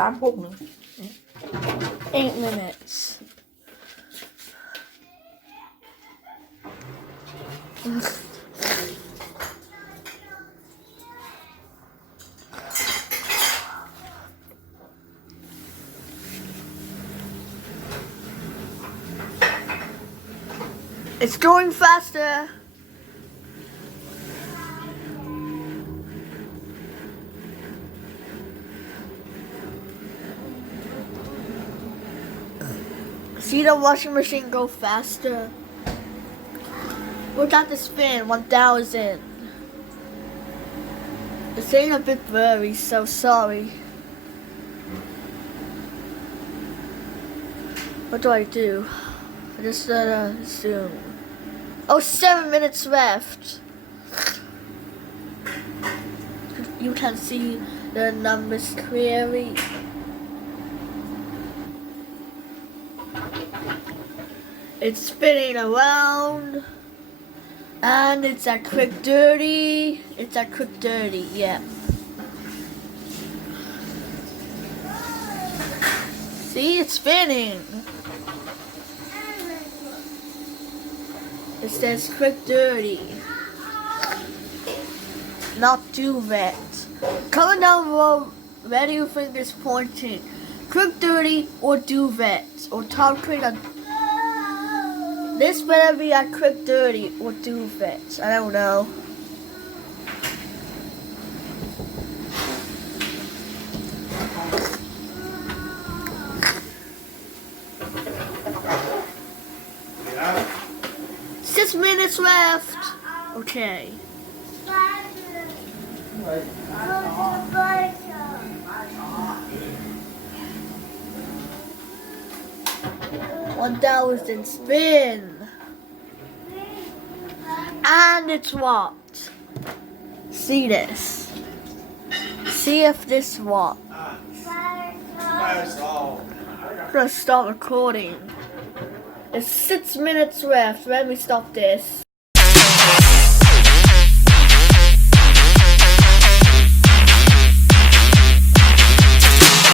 36 8 minutes. It's going faster. See the washing machine go faster? Look at the spin, 1000. It's ain't a bit blurry, so sorry. What do? I just zoom. Oh, 7 minutes left. You can see the numbers clearly. It's spinning around. And it's at quick dirty. It's at quick dirty, yeah. See, it's spinning. It says quick dirty. Not too wet. Comment down below where do you think it's pointing. Quick dirty or do wet or top quick. This better be at quick dirty or do wet. I don't know. Yeah. 6 minutes left. Okay. Right. 1000 spin. And it's what? See this. See if this what. That's all. I'm gonna start recording. It's 6 minutes left. Let me stop this.